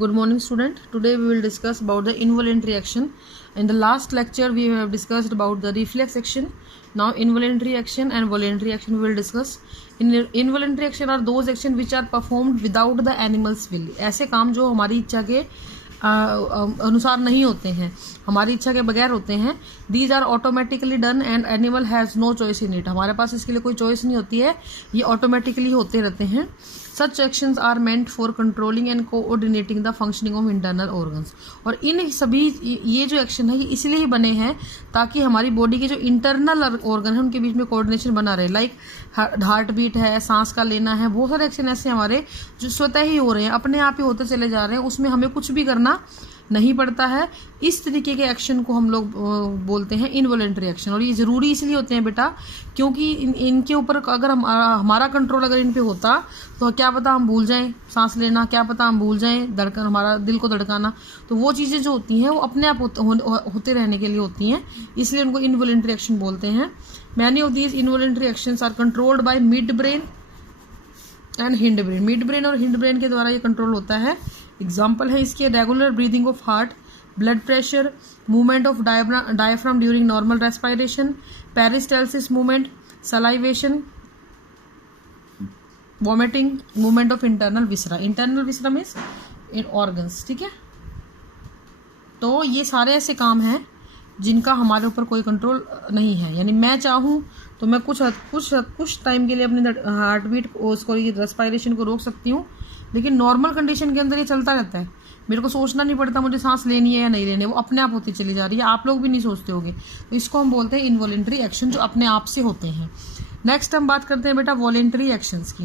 Good morning, student. Today we will discuss about the involuntary action. In the last lecture we have discussed about the reflex action. Now involuntary action and voluntary action we will discuss. Involuntary action are those action which are performed without the animal's will. ऐसे काम जो हमारी इच्छा के अनुसार नहीं होते हैं, हमारी इच्छा के बगैर होते हैं. These are automatically done and animal has no choice in it. हमारे पास इसके लिए कोई चॉइस नहीं होती है, ये ऑटोमेटिकली होते रहते हैं. Such actions are meant for controlling and coordinating the functioning of internal organs. और इन सभी ये जो एक्शन है ये इसलिए ही बने हैं ताकि हमारी बॉडी के जो इंटरनल ऑर्गन है उनके बीच में कोऑर्डिनेशन बना रहे. लाइक हार्ट बीट है, सांस का लेना है, बहुत सारे एक्शन ऐसे हमारे जो स्वतः ही हो रहे हैं, अपने आप ही होते चले जा रहे हैं, उसमें हमें कुछ भी करना नहीं पड़ता है. इस तरीके के एक्शन को हम लोग बोलते हैं इनवॉलेंट्री एक्शन. और ये ज़रूरी इसलिए होते हैं बेटा क्योंकि इनके ऊपर अगर हमारा कंट्रोल अगर इन पे होता तो क्या पता हम भूल जाएं सांस लेना, क्या पता हम भूल जाएं धड़कन, हमारा दिल को धड़काना. तो वो चीज़ें जो होती हैं वो अपने आप होते रहने के लिए होती हैं, इसलिए उनको इनवॉलेंट्री एक्शन बोलते हैं. Many of these involuntary actions are controlled by mid brain and hind brain. Mid brain और हिंड ब्रेन के द्वारा ये कंट्रोल होता है. एग्जाम्पल है इसके regular breathing of heart, blood pressure, movement of diaphragm during normal respiration, peristalsis movement, salivation, vomiting, movement of internal viscera. Internal viscera means in organs. ठीक है, तो ये सारे ऐसे काम हैं जिनका हमारे ऊपर कोई कंट्रोल नहीं है. यानी मैं चाहूँ तो मैं कुछ टाइम के लिए अपनी हार्ट बीट उसको रेस्पिरेशन को रोक सकती हूँ, लेकिन नॉर्मल कंडीशन के अंदर ये चलता रहता है. मेरे को सोचना नहीं पड़ता मुझे सांस लेनी है या नहीं लेनी है, वो अपने आप होती चली जा रही है. आप लोग भी नहीं सोचते होंगे. तो इसको हम बोलते हैं इनवॉलेंट्री एक्शन, जो अपने आप से होते हैं. नेक्स्ट हम बात करते हैं बेटा वॉलेंट्री एक्शंस की.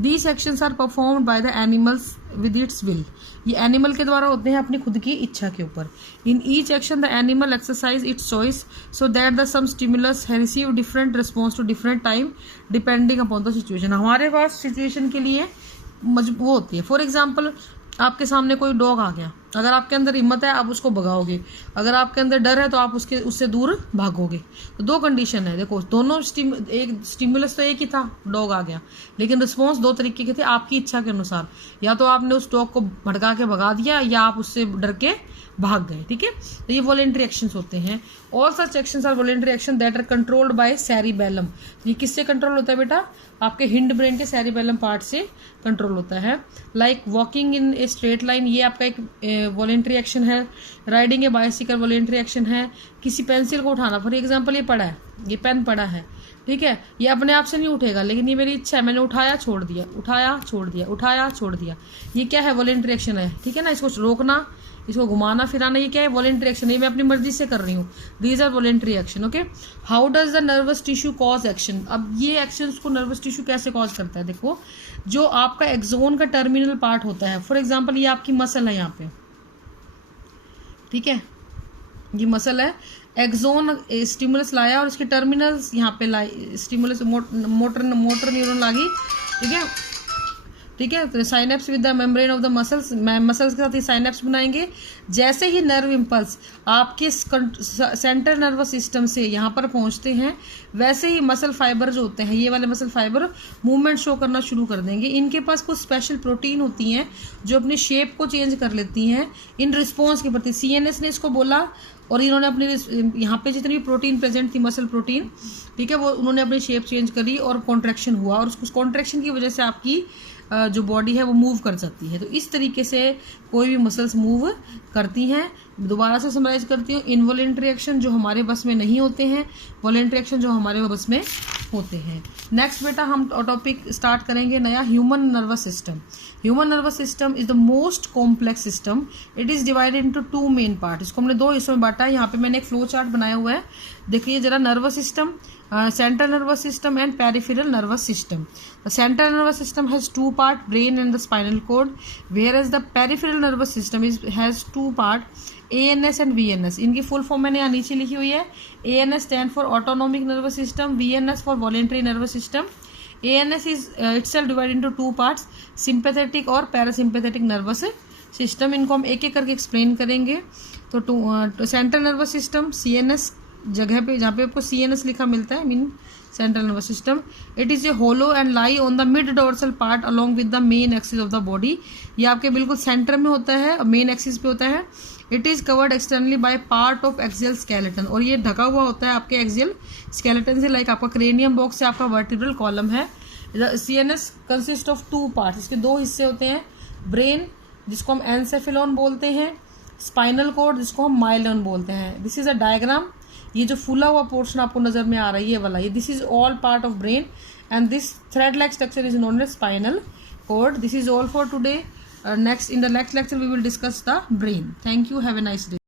These actions are performed by the animals with its will. ये एनिमल के द्वारा होते हैं अपनी खुद की इच्छा के ऊपर. In each action the animal exercise its choice so that the same stimulus receive different response to different time depending upon the situation. हमारे पास सिचुएशन के लिए वो होती है. फॉर एग्जाम्पल आपके सामने कोई डॉग आ गया, अगर आपके अंदर हिम्मत है आप उसको भगाओगे, अगर आपके अंदर डर है तो आप उससे दूर भागोगे. तो दो कंडीशन है. देखो दोनों एक स्टिमुलस तो एक ही था, डॉग आ गया, लेकिन रिस्पॉन्स दो तरीके के थे आपकी इच्छा के अनुसार. या तो आपने उस डॉग को भड़का के भगा दिया या आप उससे डर के भाग गए. ठीक है, तो ये वॉलेंट्री एक्शंस होते हैं. All such actions are voluntary action that are controlled by cerebellum. ये किससे कंट्रोल होता है बेटा? आपके हिंड ब्रेन के सेरिबेलम पार्ट से कंट्रोल होता है. Like walking in a straight line, ये आपका एक वॉलेंट्री एक्शन है. Riding a bicycle voluntary action है. किसी पेंसिल को उठाना, फॉर एग्जाम्पल ये पड़ा है, ये पेन पड़ा है, ठीक है, ये अपने आप से नहीं उठेगा, लेकिन ये मेरी इच्छा है, मैंने उठाया छोड़ दिया, उठाया छोड़ दिया, उठाया छोड़ दिया. ये क्या है? वॉलेंट्री एक्शन है. ठीक है ना, इसको रोकना, इसको घुमाना फिराना, ये क्या है? Voluntary action. ये मैं अपनी मर्जी से कर रही हूँ. These are voluntary action. Okay, how does the nervous tissue cause action. अब ये एक्शन को नर्वस टिश्यू कैसे कॉज करता है? देखो, जो आपका एक्सोन का टर्मिनल पार्ट होता है, फॉर एग्जाम्पल ये आपकी मसल है यहाँ पे, ठीक है, ये मसल है, एक्सोन स्टिमुलस लाया और इसके टर्मिनल्स यहाँ पे लाई, स्टिमुलस मोटर न्यूरॉन लागी. ठीक है, ठीक है, तो synapse with the membrane of the muscles, muscles के साथ ये साइनेप्स बनाएंगे. जैसे ही नर्व इम्पल्स आपके सेंट्रल नर्वस सिस्टम से यहाँ पर पहुँचते हैं, वैसे ही मसल फाइबर जो होते हैं, ये वाले मसल फाइबर मूवमेंट शो करना शुरू कर देंगे. इनके पास कुछ स्पेशल प्रोटीन होती हैं जो अपनी शेप को चेंज कर लेती हैं इन रिस्पॉन्स के प्रति. CNS ने इसको बोला और इन्होंने अपनी यहाँ पे जितनी भी प्रोटीन प्रेजेंट थी, मसल प्रोटीन, ठीक है, वो उन्होंने अपनी शेप चेंज करी और कॉन्ट्रैक्शन हुआ, और उस कॉन्ट्रैक्शन की वजह से आपकी जो बॉडी है वो मूव कर जाती है. तो इस तरीके से कोई भी मसल्स मूव करती हैं. दोबारा से समराइज करती हूँ. इनवॉलेंट्री एक्शन जो हमारे बस में नहीं होते हैं, वॉलेंट्री एक्शन जो हमारे बस में होते हैं. नेक्स्ट बेटा हम टॉपिक स्टार्ट करेंगे नया, human nervous system. Human nervous system is the most complex system. It is divided into two main part. इसको हमने दो हिस्सों में बांटा है. यहाँ पे मैंने एक फ्लो चार्ट बनाया हुआ है, देखिए जरा. Nervous system, central nervous system and peripheral nervous system. The central nervous system has two part, brain and the spinal cord, whereas the peripheral nervous system has two part, ANS and VNS. इनकी full form मैंने यहाँ नीचे लिखी हुई है. ANS stand for autonomic nervous system, VNS for voluntary nervous system. ANS is itself divided into two parts, sympathetic और parasympathetic nervous system. इनको हम एक एक करके एक्सप्लेन करेंगे. तो सेंट्रल नर्वस सिस्टम CNS जगह पे, जहाँ पे आपको CNS लिखा मिलता है, mean central nervous system. It is a hollow and lie on the mid dorsal part along with the main axis of the body. ये आपके बिल्कुल सेंटर में होता है, मेन एक्सिस पे होता है। It is covered externally by part of axial skeleton, और ये ढका हुआ होता है आपके एक्सियल स्केलेटन से, लाइक आपका क्रेनियम बॉक्स से आपका वर्टिब्रल कॉलम है। CNS कंसिस्ट ऑफ 2 पार्ट्स, इसके 2 हिस्से होते हैं। ब्रेन जिसको हम एनसेफेलॉन बोलते हैं, स्पाइनल कॉर्ड जिसको हम माइलॉन बोलते हैं। This is a diagram. ये जो फूला हुआ पोर्शन आपको नजर में आ रहा है ये वाला, ये this is all part of brain and this thread like structure is known as spinal cord. This is all for today. Next, in the next lecture we will discuss the brain. Thank you. Have a nice day.